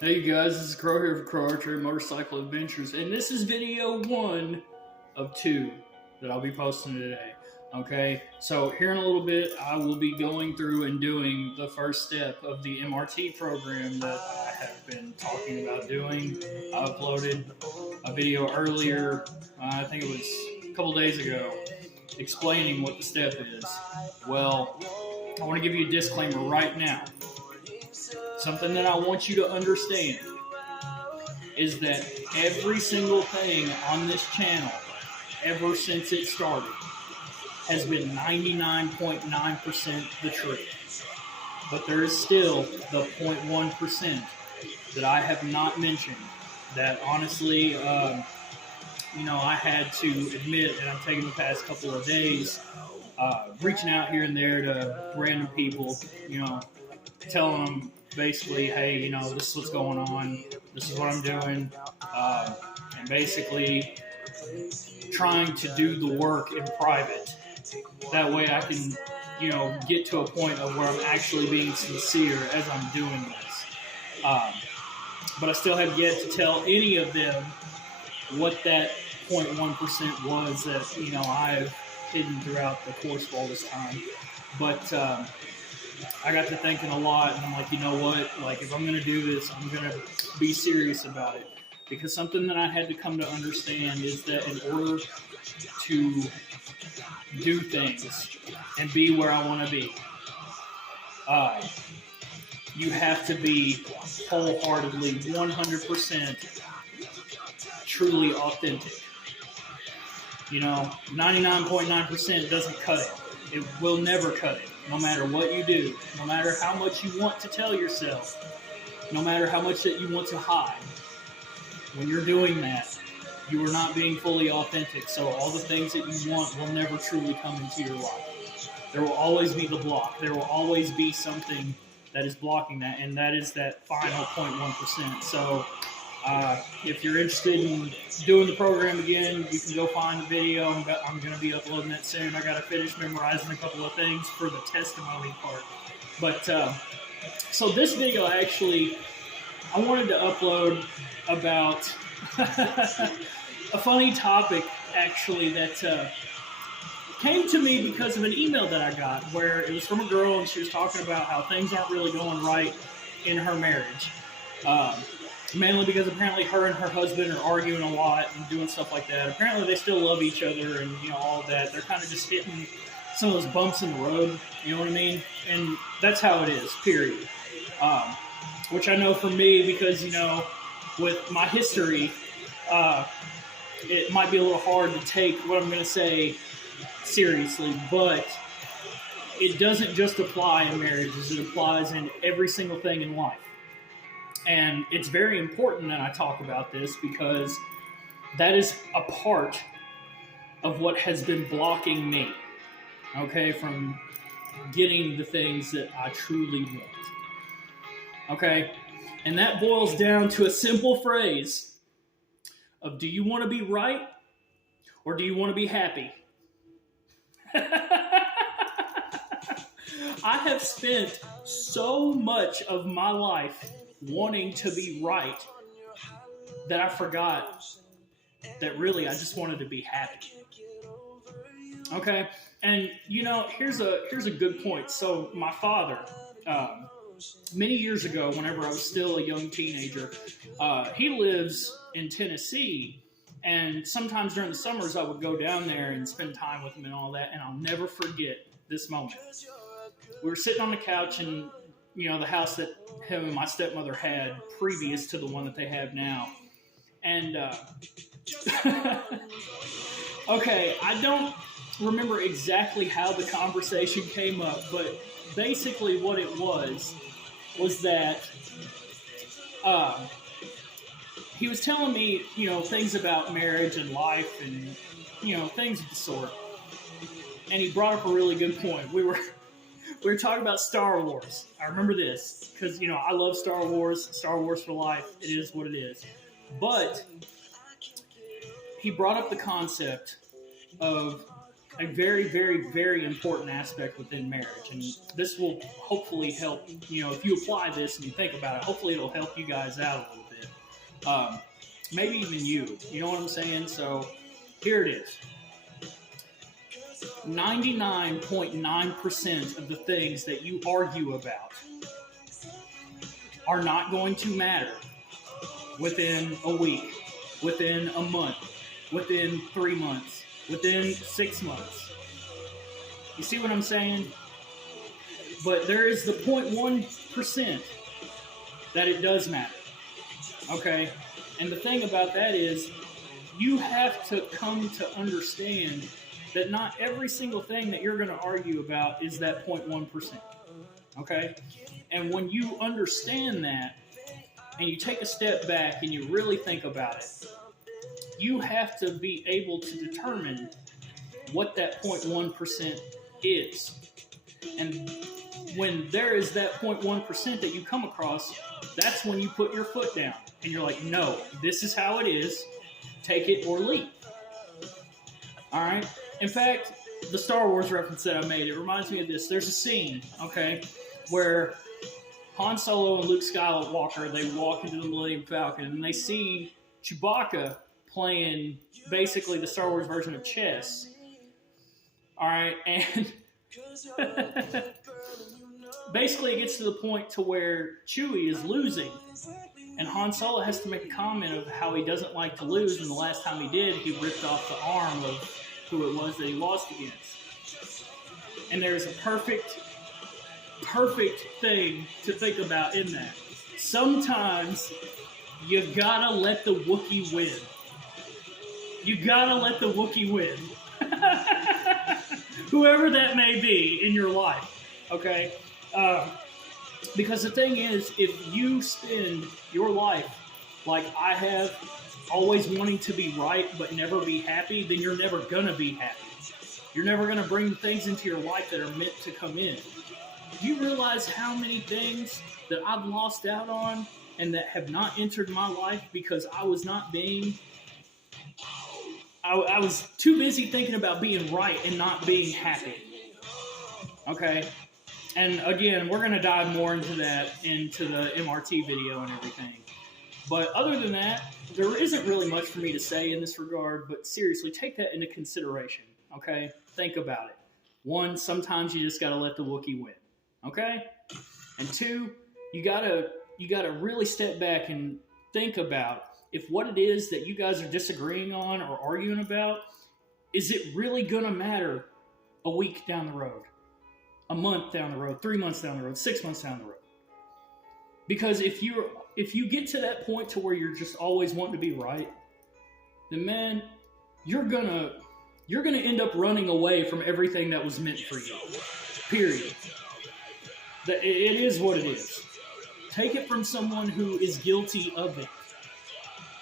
Hey guys, this is Crow here for Crow Archery Motorcycle Adventures, and this is video 1 of 2 that I'll be posting today. Okay, so here in a little bit, I will be going through and doing the first step of the MRT program that I have been talking about doing. I uploaded a video earlier, I think it was a couple days ago, explaining what the step is. Well, I want to give you a disclaimer right now. Something that I want you to understand is that every single thing on this channel, ever since it started, has been 99.9% the truth. But there is still the 0.1% that I have not mentioned that honestly, I had to admit, and I'm taking the past couple of days, reaching out here and there to random people, telling them basically, hey, this is what's going on, this is what I'm doing, and basically trying to do the work in private. That way I can, get to a point of where I'm actually being sincere as I'm doing this. But I still have yet to tell any of them what that 0.1% was that, I've hidden throughout the course of all this time. But I got to thinking a lot, and I'm like, you know what? Like, if I'm going to do this, I'm going to be serious about it. Because something that I had to come to understand is that in order to do things and be where I want to be, you have to be wholeheartedly, 100% truly authentic. 99.9% doesn't cut it. It will never cut it. No matter what you do, no matter how much you want to tell yourself, no matter how much that you want to hide, when you're doing that, you are not being fully authentic. So all the things that you want will never truly come into your life. There will always be the block. There will always be something that is blocking that, and that is that final 0.1%. So if you're interested in doing the program again, you can go find the video. I'm going to be uploading that soon. I got to finish memorizing a couple of things for the testimony part. But so this video, actually, I wanted to upload about a funny topic, actually, that came to me because of an email that I got where it was from a girl, and she was talking about how things aren't really going right in her marriage. Mainly because apparently her and her husband are arguing a lot and doing stuff like that. Apparently they still love each other and, all of that. They're kind of just hitting some of those bumps in the road, you know what I mean? And that's how it is, period. Which I know for me because, with my history, it might be a little hard to take what I'm going to say seriously, but it doesn't just apply in marriages. It applies in every single thing in life. And it's very important that I talk about this because that is a part of what has been blocking me, okay, from getting the things that I truly want. Okay? And that boils down to a simple phrase of, do you want to be right or do you want to be happy? I have spent so much of my life wanting to be right that I forgot that really I just wanted to be happy. Okay, and here's a good point. So my father, many years ago, whenever I was still a young teenager, he lives in Tennessee, and sometimes during the summers I would go down there and spend time with him and all that, and I'll never forget this moment. We were sitting on the couch in the house that him and my stepmother had previous to the one that they have now. And, okay, I don't remember exactly how the conversation came up, but basically what it was that he was telling me, things about marriage and life and, things of the sort. And he brought up a really good point. We were talking about Star Wars. I remember this because, I love Star Wars. Star Wars for life. It is what it is. But he brought up the concept of a very, very, very important aspect within marriage. And this will hopefully help, if you apply this and you think about it, hopefully it'll help you guys out a little bit. Maybe even you know what I'm saying? So here it is. 99.9% of the things that you argue about are not going to matter within a week, within a month, within 3 months, within 6 months. You see what I'm saying? But there is the 0.1% that it does matter. Okay? And the thing about that is, you have to come to understand that not every single thing that you're going to argue about is that 0.1%. Okay? And when you understand that, and you take a step back and you really think about it, you have to be able to determine what that 0.1% is. And when there is that 0.1% that you come across, that's when you put your foot down. And you're like, no, this is how it is. Take it or leave. All right? In fact, the Star Wars reference that I made, it reminds me of this. There's a scene, okay, where Han Solo and Luke Skywalker, they walk into the Millennium Falcon, and they see Chewbacca playing basically the Star Wars version of chess. All right, and basically it gets to the point to where Chewie is losing, and Han Solo has to make a comment of how he doesn't like to lose, and the last time he did, he ripped off the arm of who it was that he lost against. And there's a perfect thing to think about in that. Sometimes you gotta let the Wookiee win. You gotta let the Wookiee win. Whoever that may be in your life, okay? Because the thing is, if you spend your life like I have, always wanting to be right but never be happy, then you're never gonna be happy. You're never gonna bring things into your life that are meant to come in. Do you realize how many things that I've lost out on and that have not entered my life because I was not being... I was too busy thinking about being right and not being happy. Okay? And again, we're going to dive more into that, into the MRT video and everything. But other than that, there isn't really much for me to say in this regard, but seriously, take that into consideration. Okay? Think about it. One, sometimes you just got to let the Wookiee win. Okay? And two, you gotta really step back and think about if what it is that you guys are disagreeing on or arguing about, is it really gonna matter a week down the road, a month down the road, 3 months down the road, 6 months down the road? Because if you get to that point to where you're just always wanting to be right, then man, you're gonna end up running away from everything that was meant for you. Period. It is what it is. Take it from someone who is guilty of it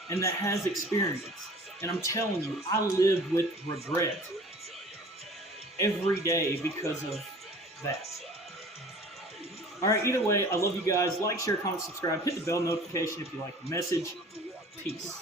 and that has experience. And I'm telling you, I live with regret every day because of that. All right, either way, I love you guys. Like, share, comment, subscribe. Hit the bell notification if you like the message. Peace.